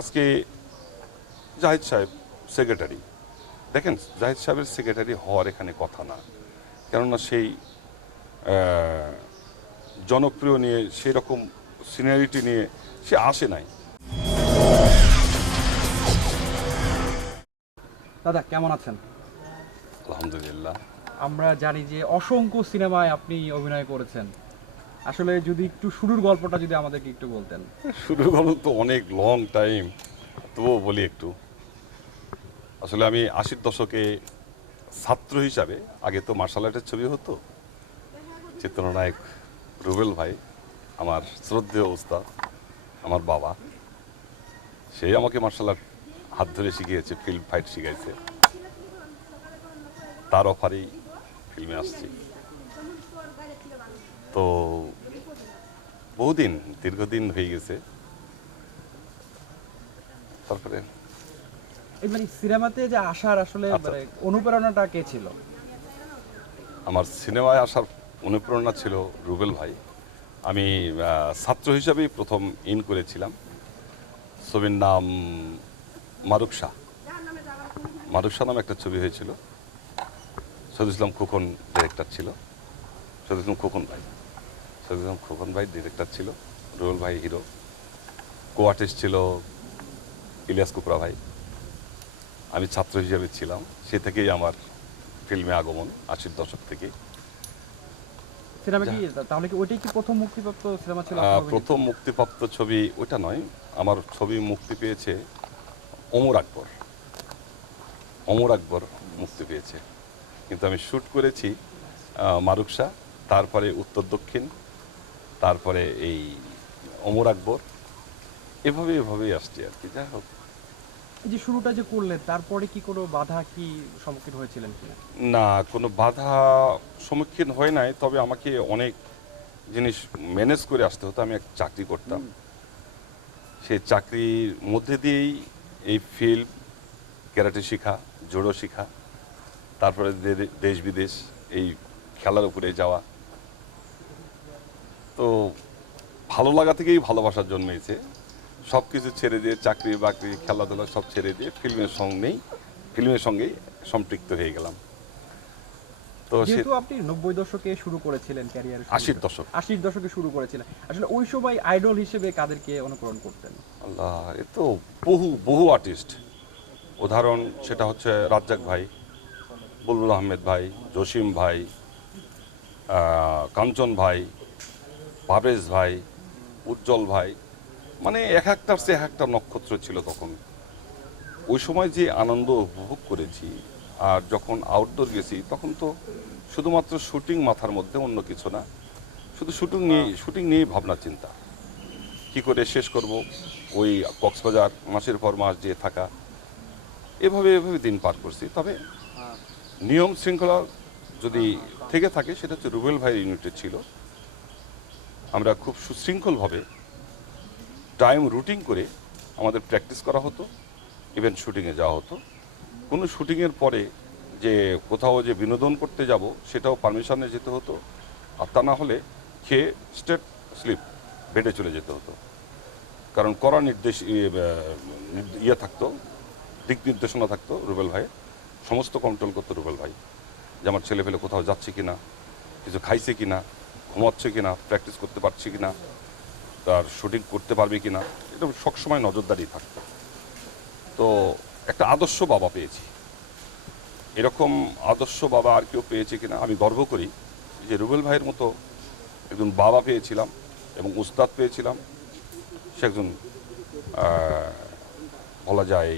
আজকে জাহিদ সাহেব সেক্রেটারি দেখেন জাহিদ সাহেবের সেক্রেটারি হওয়ার এখানে কথা না। কেননা সেই জনপ্রিয় নিয়ে সেই রকম সিনিয়রিটি নিয়ে সে আসে নাই। দাদা কেমন আছেন? আলহামদুলিল্লাহ। আমরা জানি যে অসংখ্য সিনেমায় আপনি অভিনয় করেছেন। আসলে যদি একটু শুরুর গল্পটা যদি আমাদেরকে একটু বলতেন। শুরু গল্প তো অনেক লং টাইম তবুও বলি একটু। আসলে আমি আশির দশকে ছাত্র হিসাবে, আগে তো মার্শাল আর্টের ছবি হতো। চিত্রনায়ক রুবেল ভাই, আমার শ্রদ্ধেয় ওস্তাদ, আমার বাবা, সেই আমাকে মার্শাল আর্ট হাত ধরে শিখিয়েছে ফিল্ম ফাইট শিখাইছে। তার অফারেই ফিল্মে আসছি। তো বহুদিন দীর্ঘদিন হয়ে গেছে। তারপরে? মানে সিনেমাতে যে আসার আসলে আচ্ছা। মানে অনুপ্রেরণাটা কে ছিল? আমার সিনেমায় আসার অনুপ্রেরণা ছিল রুবেল ভাই। আমি ছাত্র হিসাবেই প্রথম ইন করেছিলাম। ছবির নাম মারুক শাহ। মারুক শাহ নামে একটা ছবি হয়েছিল। সদুল ইসলাম খোকন ডিরেক্টর ছিল। সদুল ইসলাম খোকন ভাই। সদুল খোকন ভাই ডিরেক্টর ছিল রুবেল ভাই হিরো কো আর্টিস্ট ছিল ইলিয়াস কুকরা ভাই। আমি ছাত্র হিসেবে ছিলাম সে থেকেই আমার ফিল্মে আগমন আশির দশক থেকে তাহলে কি ওইটাই কি প্রথম মুক্তিপ্রাপ্ত সিনেমা ছিল? প্রথম মুক্তিপ্রাপ্ত ছবি ওটা নয় আমার ছবি মুক্তি পেয়েছে অমর আকবর। অমর আকবর মুক্তি পেয়েছে। কিন্তু আমি শ্যুট করেছি আহ, মারুক শাহ তারপরে উত্তর দক্ষিণ তারপরে এই অমর আকবর এভাবে এভাবেই আসছে আর কি যাই হোক। যে শুরুটা যে করলেন তারপরে কি কোনো বাধা কি সম্মুখীন হয়েছিলেন কিনা? না কোনো বাধা সম্মুখীন হয় নাই তবে আমাকে অনেক জিনিস ম্যানেজ করে আসতে হতো আমি এক চাকরি করতাম। সেই চাকরির মধ্যে দিয়েই এই ফিল্ম ক্যারাটে শিখা জোড়ো শিখা তারপরে দেশ বিদেশ এই খেলার উপরে যাওয়া তো ভালো লাগা থেকেই ভালোবাসার জন্মেছে। সব কিছু ছেড়ে দিয়ে চাকরি বাকরি খেলাধুলা সব ছেড়ে দিয়ে ফিল্মের সঙ্গেই ফিল্মের সঙ্গেই সম্পৃক্ত হয়ে গেলাম। তো যেহেতু আপনি নব্বই দশকে শুরু করেছিলেন ক্যারিয়ার আশির দশক। আশির দশকে শুরু করেছিলেন। আসলে ওই সময় আইডল হিসেবে কাদেরকে অনুকরণ করতেন? আল্লাহ এ তো বহু বহু আর্টিস্ট। উদাহরণ সেটা হচ্ছে রাজ্জাক ভাই বুলবুল আহমেদ ভাই জসিম ভাই কাঞ্চন ভাই পাবেশ ভাই উজ্জ্বল ভাই মানে এক একটার সে এক একটা নক্ষত্র ছিল তখন। ওই সময় যে আনন্দ উপভোগ করেছি আর যখন আউটডোর গেছি তখন তো শুধুমাত্র শুটিং মাথার মধ্যে অন্য কিছু না শুধু শুটিং নিয়ে শুটিং নিয়েই ভাবনা চিন্তা। কি করে শেষ করব? ওই কক্সবাজার মাসের পর মাস যেয়ে থাকা। এভাবে এভাবে দিন পার করছি। তবে নিয়ম শৃঙ্খলা যদি থেকে থাকে সেটা হচ্ছে রুবেল ভাইয়ের ইউনিটে ছিল। আমরা খুব সুশৃঙ্খলভাবে টাইম রুটিন করে আমাদের প্র্যাকটিস করা হতো ইভেন শুটিংয়ে যাওয়া হতো। কোনো শুটিংয়ের পরে যে কোথাও যে বিনোদন করতে যাব সেটাও পারমিশনে যেতে হতো। আর তা না হলে খেয়ে স্টেট স্লিপ বেডে চলে যেতে হতো। কারণ করা নির্দেশ ইয়ে, থাকতো দিক নির্দেশনা থাকতো রুবেল ভাই সমস্ত কন্ট্রোল করতো রুবেল ভাই যে আমার ছেলে কোথাও যাচ্ছে কিনা কিছু খাইছে কিনা। ঘুমাচ্ছে কিনা প্র্যাকটিস করতে পারছে কিনা, তার শুটিং করতে পারবে কিনা, এটা সবসময় নজরদারি থাকতো। তো একটা আদর্শ বাবা পেয়েছি। এরকম আদর্শ বাবা আর কেউ পেয়েছে কিনা আমি গর্ব করি। যে রুবেল ভাইয়ের মতো একজন বাবা পেয়েছিলাম এবং উস্তাদ পেয়েছিলাম। সে একজন বলা যায়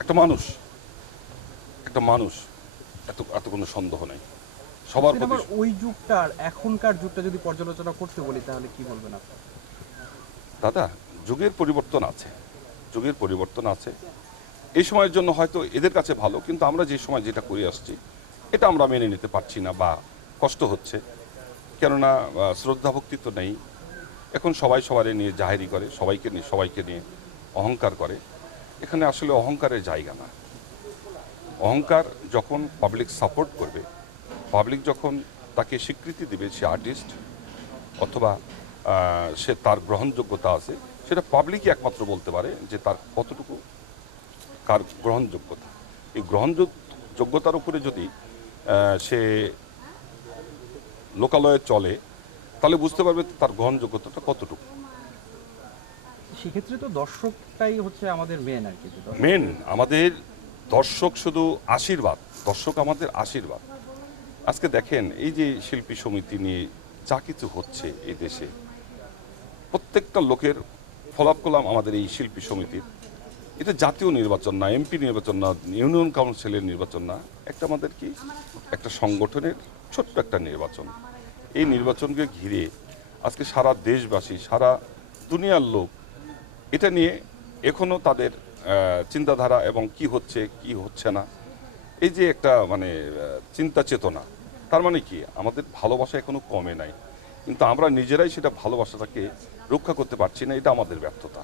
একটা মানুষ। একটা মানুষ, এত এত কোনো সন্দেহ নেই। সবার প্রতি ওই যুগটার এখনকার যুগটা যদি পর্যালোচনা করতে বলি তাহলে কি বলবেন আপনি? দাদা যুগের পরিবর্তন আছে। যুগের পরিবর্তন আছে। এই সময়ের জন্য হয়তো এদের কাছে ভালো কিন্তু আমরা যে সময় যেটা করে আসছি এটা আমরা মেনে নিতে পারছি না বা কষ্ট হচ্ছে। কেননা আহ, শ্রদ্ধা ভক্তি তো নেই। এখন সবাই সবাই নিয়ে জাহেরি করে সবাইকে নিয়ে সবাইকে নিয়ে অহংকার করে। এখানে আসলে অহংকারের জায়গা না। অহংকার যখন পাবলিক সাপোর্ট করবে পাবলিক যখন তাকে স্বীকৃতি দেবে সে আর্টিস্ট অথবা সে তার গ্রহণযোগ্যতা আছে সেটা পাবলিকই একমাত্র বলতে পারে যে তার কতটুকু কার গ্রহণযোগ্যতা। এই গ্রহণযোগ্যতার উপরে যদি সে লোকালয়ে চলে তাহলে বুঝতে পারবে তার গ্রহণযোগ্যতাটা কতটুকু। সেক্ষেত্রে তো দর্শকটাই হচ্ছে আমাদের মেন আর কি মেন আমাদের দর্শক শুধু আশীর্বাদ দর্শক আমাদের আশীর্বাদ। আজকে দেখেন, এই যে শিল্পী সমিতি নিয়ে যা কিছু হচ্ছে এই দেশে, প্রত্যেকটা লোকের ফলাপ করলাম আমাদের এই শিল্পী সমিতির। এটা জাতীয় নির্বাচন না, এমপি নির্বাচন না, ইউনিয়ন কাউন্সিলের নির্বাচন না, একটা আমাদের কি? একটা সংগঠনের ছোট্ট একটা নির্বাচন। এই নির্বাচনকে ঘিরে আজকে সারা দেশবাসী, সারা দুনিয়ার লোক এটা নিয়ে এখনও তাদের চিন্তাধারা এবং কি হচ্ছে কি হচ্ছে না, এই যে একটা মানে চিন্তা চেতনা। তার মানে কি? আমাদের ভালোবাসা এখনও কমে নাই। কিন্তু আমরা নিজেরাই সেটা ভালোবাসাটাকে রক্ষা করতে পারছি না এটা আমাদের ব্যর্থতা।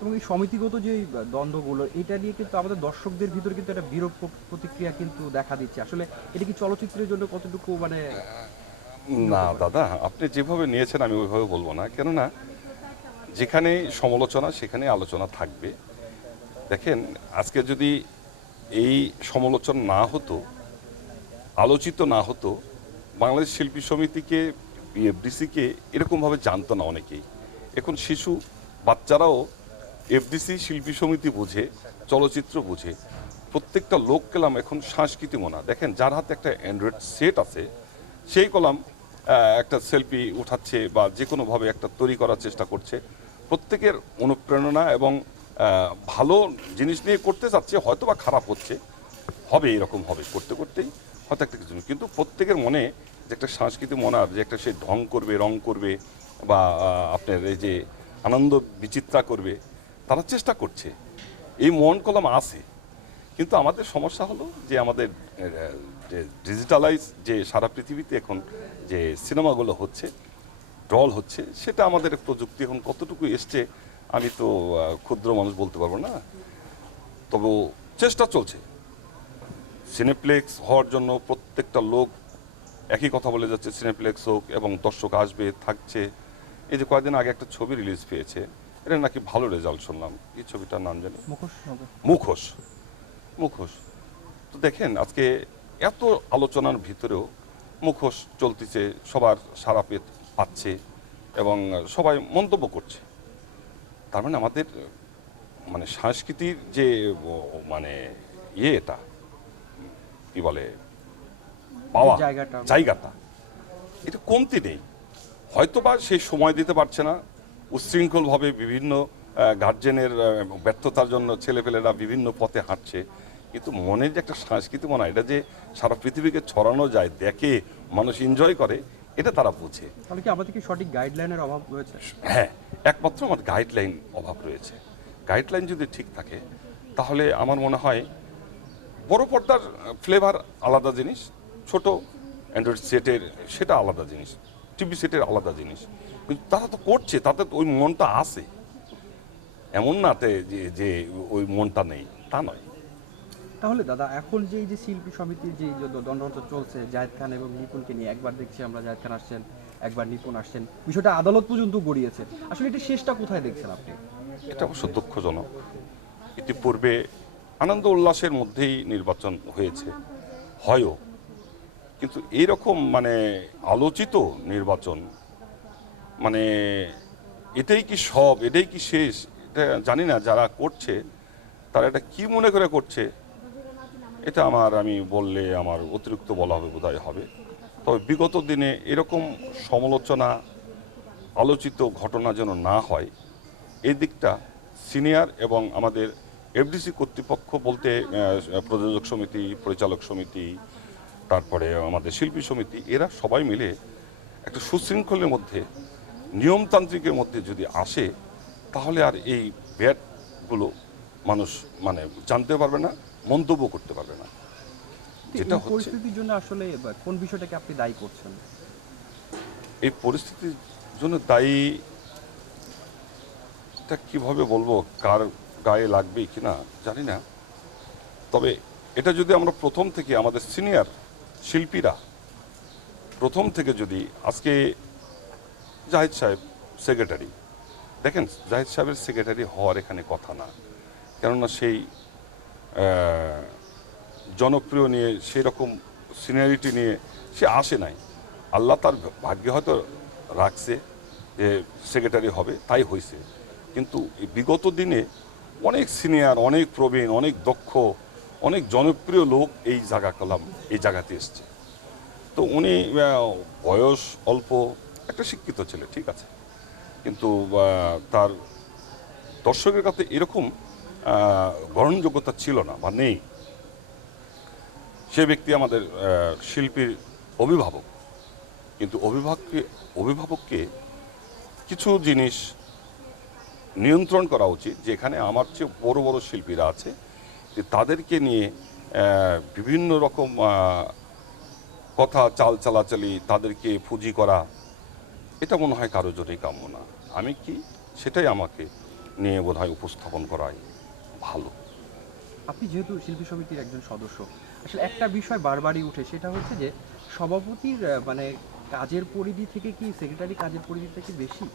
এবং এই সমিতিগত যে দ্বন্দ্বগুলো এটা নিয়ে কিন্তু আমাদের দর্শকদের ভিতরে কিন্তু একটা বিরূপ প্রতিক্রিয়া কিন্তু দেখা দিচ্ছে। আসলে এটা কি চলচ্চিত্রের জন্য কতটুকু মানে না দাদা আপনি যেভাবে নিয়েছেন আমি ওইভাবে বলব না। কেননা যেখানে সমালোচনা সেখানে আলোচনা থাকবে। দেখেন আজকে যদি এই সমালোচনা না হতো আলোচিত না হতো, বাংলাদেশ শিল্পী সমিতিকে, এফডিসিকে এরকমভাবে জানতো না অনেকেই। এখন শিশু বাচ্চারাও এফডিসি শিল্পী সমিতি বুঝে, চলচ্চিত্র বুঝে। প্রত্যেকটা লোক কলাম এখন সাংস্কৃতিক মনা। দেখেন, যার হাতে একটা অ্যান্ড্রয়েড সেট আছে, সেই কলাম একটা সেলফি উঠাচ্ছে বা যে কোনোভাবে একটা তৈরি করার চেষ্টা করছে। প্রত্যেকের অনুপ্রেরণা এবং ভালো জিনিস নিয়ে করতে চাচ্ছে হয়তো বা খারাপ হচ্ছে, হবে এরকম হবে। করতে, করতেই হয়তো একটা কিছু কিন্তু প্রত্যেকের মনে যে একটা সাংস্কৃতিক মনার যে একটা সে ঢং করবে, রং করবে, বা আপনার এই যে আনন্দ বিচিত্রা করবে, তারা চেষ্টা করছে। এই মন কলম আছে। কিন্তু আমাদের সমস্যা হলো যে আমাদের যে ডিজিটালাইজ যে সারা পৃথিবীতে এখন যে সিনেমাগুলো হচ্ছে ডল হচ্ছে, সেটা আমাদের প্রযুক্তি এখন কতটুকু এসছে, আমি তো ক্ষুদ্র মানুষ বলতে পারব না। তবু চেষ্টা চলছে। সিনেপ্লেক্স হওয়ার জন্য প্রত্যেকটা লোক একই কথা বলে যাচ্ছে সিনেপ্লেক্স হোক এবং দর্শক আসবে থাকছে। এই যে কয়েকদিন আগে একটা ছবি রিলিজ পেয়েছে এটা নাকি ভালো রেজাল্ট শুনলাম। এই ছবিটার নাম জানি? মুখোশ মুখোশ। তো দেখেন আজকে এত আলোচনার ভিতরেও মুখোশ চলতেছে সবার সারা পেত পাচ্ছে এবং সবাই মন্তব্য করছে। তার মানে আমাদের মানে সংস্কৃতির যে মানে ইয়ে এটা কি বলে পাওয়া জায়গাটা। জায়গাটা। এটা কমতি নেই। হয়তোবা সে সময় দিতে পারছে না। উচ্ছৃঙ্খলভাবে বিভিন্ন গার্জেনের ব্যর্থতার জন্য ছেলেপেলেরা বিভিন্ন পথে হাঁটছে। কিন্তু মনের যে একটা সংস্কৃতি মনে হয় এটা যে সারা পৃথিবীকে ছড়ানো যায় দেখে মানুষ এনজয় করে এটা তারা বোঝে। তাহলে কি আমাদের কি সঠিক গাইডলাইনের অভাব রয়েছে? হ্যাঁ একমাত্র আমার গাইডলাইন অভাব রয়েছে। গাইডলাইন যদি ঠিক থাকে তাহলে আমার মনে হয় বড় পর্দার ফ্লেভার আলাদা জিনিস ছোট অ্যান্ড্রয়েড সেটের সেটা আলাদা জিনিস টিভি সেটের আলাদা জিনিস। কিন্তু তারা তো করছে তাতে তো ওই মনটা আছে। এমন না যে যে ওই মনটা নেই তা নয়। তাহলে দাদা এখন যে এই যে শিল্পী সমিতির যে দ্বন্দ্ব চলছে জাহেদ খান এবং নিপুণকে নিয়ে একবার দেখছি আমরা জাহেদ খান আসছেন একবার নিপুণ আসছেন বিষয়টা আদালত পর্যন্ত গড়িয়েছে আসলে এটা শেষটা কোথায় দেখছেন আপনি? এটা অবশ্য দুঃখজনক। ইতিপূর্বে আনন্দ উল্লাসের মধ্যেই নির্বাচন হয়েছে। হয়ও। কিন্তু এইরকম মানে আলোচিত নির্বাচন মানে এটাই কি সব, এটাই কি শেষ, এটা জানি না যারা করছে, তারা এটা কি মনে করে করছে, এটা আমার আমি বললে আমার অতিরিক্ত বলা হবে, বোধহয় হবে। তবে বিগত দিনে এরকম সমালোচনা, আলোচিত ঘটনা যেন না হয় এই দিকটা সিনিয়র এবং আমাদের এফডিসি কর্তৃপক্ষ বলতে প্রযোজক সমিতি পরিচালক সমিতি তারপরে আমাদের শিল্পী সমিতি এরা সবাই মিলে একটা সুশৃঙ্খলের মধ্যে নিয়মতান্ত্রিকের মধ্যে যদি আসে তাহলে আর এই ব্যাটগুলো মানুষ মানে জানতে পারবে না মন্তব্য করতে পারবে না। যেটা পরিস্থিতির জন্য আসলে কোন বিষয়টাকে আপনি দায়ী করছেন? এই পরিস্থিতির জন্য দায়ী এটা কীভাবে বলব? কার গায়ে লাগবে কিনা জানি না। তবে এটা যদি আমরা প্রথম থেকে আমাদের সিনিয়র শিল্পীরা প্রথম থেকে যদি আজকে জাহিদ সাহেব সেক্রেটারি, দেখেন জাহিদ সাহেবের সেক্রেটারি হওয়ার এখানে কথা না। কেননা সেই জনপ্রিয় নিয়ে সেই রকম সিনিয়রিটি নিয়ে সে আসে নাই। আল্লাহ তার ভাগ্যে হয়তো রাখছে যে সেক্রেটারি হবে, তাই হয়েছে কিন্তু বিগত দিনে অনেক সিনিয়র, অনেক প্রবীণ, অনেক দক্ষ, অনেক জনপ্রিয় লোক এই জায়গা কলাম, এই জায়গাতে এসছে। তো উনি বয়স অল্প, একটা শিক্ষিত ছেলে, ঠিক আছে। কিন্তু তার দর্শকের কাছে এরকম গ্রহণযোগ্যতা ছিল না বা নেই। সে ব্যক্তি আমাদের শিল্পীর অভিভাবক। কিন্তু অভিভাবককে অভিভাবককে কিছু জিনিস নিয়ন্ত্রণ করা উচিত, যেখানে আমার চেয়ে বড় বড় শিল্পীরা আছে, যে তাদেরকে নিয়ে বিভিন্ন রকম কথা, চাল চালাচালি, তাদেরকে ফুজি করা, এটা মনে হয় কারও জন্যই কাম্য না। আমি কি, সেটাই আমাকে নিয়ে বোধহয় উপস্থাপন করাই ভালো। আপনি যেহেতু শিল্পী সমিতির একজন সদস্য, আসলে একটা বিষয় বারবারই উঠে, সেটা হচ্ছে যে সভাপতির মানে কাজের পরিধি থেকে কি সেক্রেটারি কাজের পরিধি থেকে বেশি?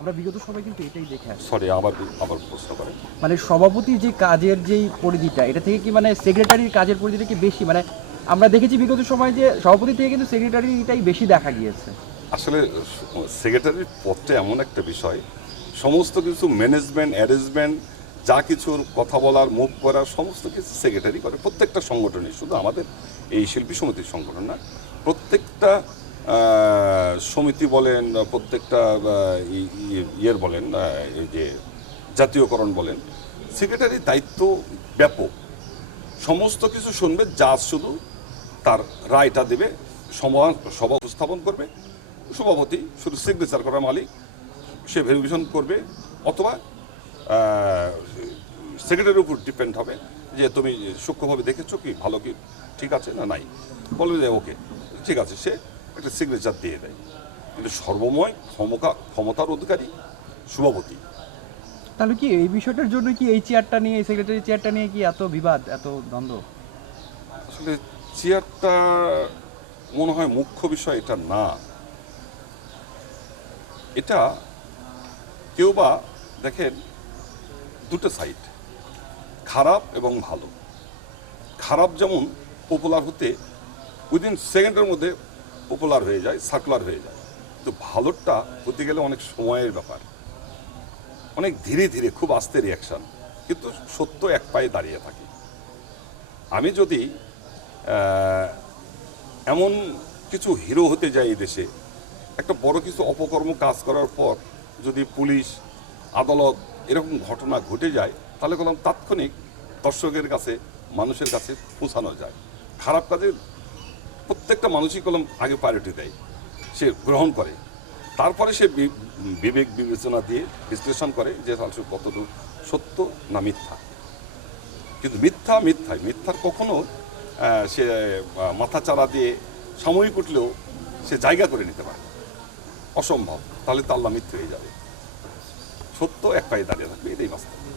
আমরা বিগত সময় কিন্তু এটাই দেখে আসছি। সরি আবার আবার প্রশ্ন করেন মানে সভাপতি যে কাজের যেই পরিধিটা এটা থেকে কি মানে সেক্রেটারির কাজের পরিধিটা কি বেশি? মানে আমরা দেখেছি বিগত সময় যে সভাপতি থেকে কিন্তু সেক্রেটারিটাই বেশি দেখা গিয়েছে। আসলে সেক্রেটারির পদটা এমন একটা বিষয় সমস্ত কিছু ম্যানেজমেন্ট অ্যারেঞ্জমেন্ট যা কিছুর কথা বলার মুভ করার সমস্ত কিছু সেক্রেটারি করে। প্রত্যেকটা সংগঠনই শুধু আমাদের এই শিল্পী সমিতির সংগঠন না প্রত্যেকটা সমিতি বলেন প্রত্যেকটা আহ, ই- ই- ইয়ের বলেন এই যে জাতীয়করণ বলেন সেক্রেটারির দায়িত্ব ব্যাপক। সমস্ত কিছু শুনবে যা শুধু তার রায়টা দেবে সভা সভা উপস্থাপন করবে সভাপতি শুধু সিগনেচার করার মালিক সে ভেরিফিকেশন করবে অথবা সেক্রেটারির উপর ডিপেন্ড হবে যে তুমি সূক্ষ্মভাবে দেখেছ কি ভালো কি ঠিক আছে না নাই। বলবে যে ওকে ঠিক আছে। সে একটা সিগনেচার দিয়ে দেয়। কিন্তু সর্বময় ক্ষমতা ক্ষমতার অধিকারী সভাপতি তাহলে কি এই বিষয়টার জন্য কি এই চেয়ারটা নিয়ে এই সেক্রেটারি চেয়ারটা নিয়ে কি এত বিবাদ এত দ্বন্দ্ব? আসলে চেয়ারটা মনে হয় মুখ্য বিষয় এটা না। এটা কেউ বা দেখেন দুটো সাইড খারাপ এবং ভালো। খারাপ যেমন পপুলার হতে উইদিন সেকেন্ডের মধ্যে পপুলার হয়ে যায়, সার্কুলার হয়ে যায়। তো ভালোটা হতে গেলে অনেক সময়ের ব্যাপার। অনেক ধীরে ধীরে, খুব আস্তে রিয়াকশন কিন্তু সত্য এক পায়ে দাঁড়িয়ে থাকে। আমি যদি এমন কিছু হিরো হতে যাই এই দেশে, একটা বড় কিছু অপকর্ম কাজ করার পর যদি পুলিশ, আদালত এরকম ঘটনা ঘটে যায়, তাহলে কলম তাৎক্ষণিক দর্শকের কাছে, মানুষের কাছে পৌঁছানো যায়। খারাপ কাজে প্রত্যেকটা মানুষই কলম আগে প্রায়োরিটি দেয়, সে গ্রহণ করে। তারপরে সে বিবেক বিবেচনা দিয়ে বিশ্লেষণ করে যে আসলে কতটুকু সত্য না মিথ্যা। কিন্তু মিথ্যা মিথ্যাই মিথ্যার কখনো সে মাথা চারা দিয়ে সাময়িক উঠলেও সে জায়গা করে নিতে পারে অসম্ভব, তাহলে তো আল্লাহ মিথ্যে হয়ে যাবে। সত্য এক পায়ে দাঁড়িয়ে থাকবে, এটাই বাস্তব।